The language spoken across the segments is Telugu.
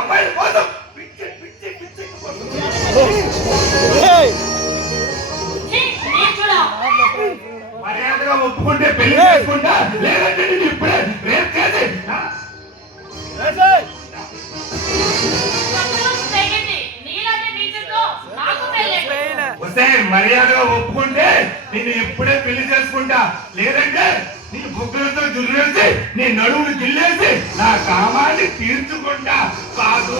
అమ్మాయిల కోసం పిచ్చి పిచ్చి పిచ్చి మర్యాదగా ఒప్పుకుంటే పెళ్లి చేసుకుంటా, లేదంటే నేను ఇప్పుడే రేపు చేసి మర్యాదగా ఒప్పుకుంటే నేను ఇప్పుడే పెళ్లి చేసుకుంటా, లేదంటే నీ బుక్కులతో జుర్రేసి నీ నడువును గిల్లేసి నా కామాన్ని తీర్చుకుంటా. కాదు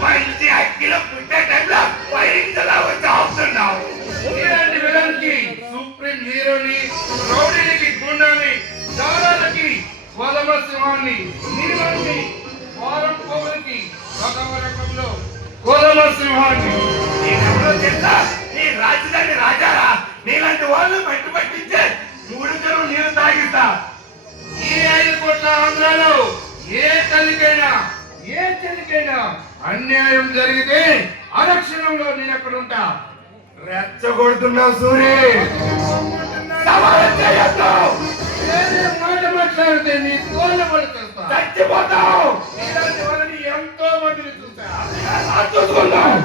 మంచి అగ్గిలో పుట్టే టైంలో పైరించలా వచ్చి ఆపుతున్నావు. ఇలాంటి విలన్కి సుప్రీం హీరోని, రౌడీలకి గుండాని, దారాలకి వలమ సింహాన్ని, నీలాంటి వారం కోవులకి రకంలో కోలమ సింహాన్ని. నేనెవరో తెలుసా? నీ రాజధాని రాజారా? నీలాంటి వాళ్ళు పట్టు పట్టించే 3 చెరువు నీరు తాగిస్తా. ఈ 5 కోట్ల ఆంధ్రాలో ఏ తల్లికైనా ఏ చెల్లికైనా అన్యాయం జరిగితే అరక్షణంలో నేను అక్కడ ఉంటా. రెచ్చగొడుతున్నావు సూరి, మాట మాట్లాడితే నీ తోళ్ళ పడుతా, చచ్చిపోతావు. ఇలాంటి వాళ్ళని ఎంతో మందిని చూసా, చూసుకుంటావు.